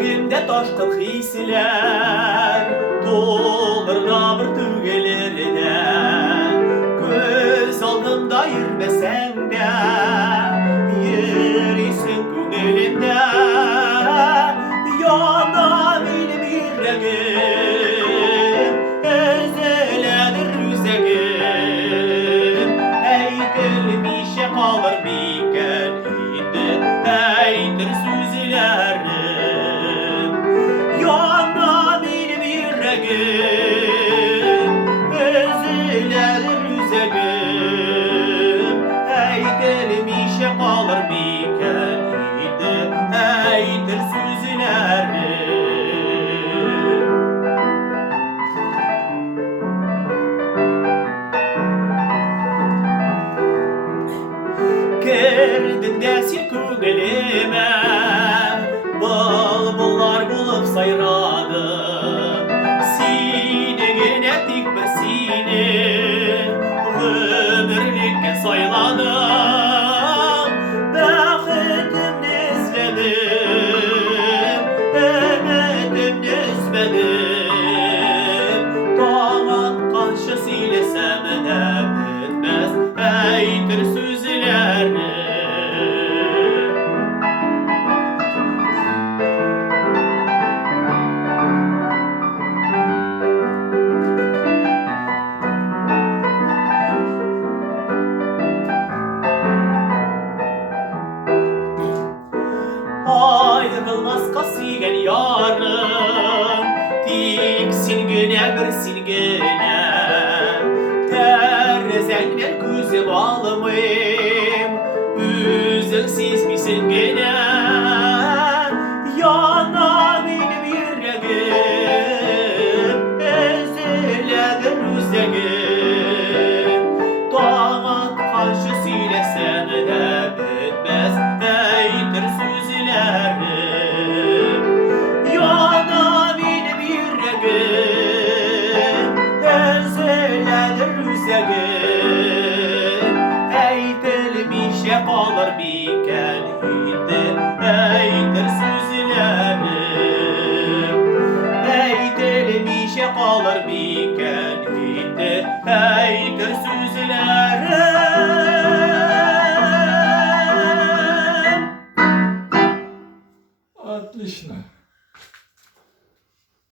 Yüreğimde taşkın hisler Dolurda bir tügelerine Göz aldımda yürmesen de Yerisin gönlümde Yana benim yüreğim Özeledir yüzegim Ey dilim işe kalır biken Eydir sözlerim Yana benim yüreğim Özeledir yüzegim Ey dilim işe kalır biken Eydir sözlerim Girdin de sil köğelime Bulbullar bulup sayradım Sinegin ettik bir sini Ömürlükке sayladım Bəxitimni izledim Ümitimni üzmedim Damat kanşı silesem de bitmez Eydir sözlerim Ayrılmaz kasigen yarım Dik silgine bir silgine Terzenler küzü bağlımım Üzülsiz misin gene Yana benim yüreğim Ezeledir yüzegim Damat karşı silesen de bitmez Eydir sözlerim Yana benim yüreğim Ezeledir yüzegim Ey dilim işe kalır biken Eydir sözlerim Ey dilim işe kalır biken Eydir sözlerim Отлично.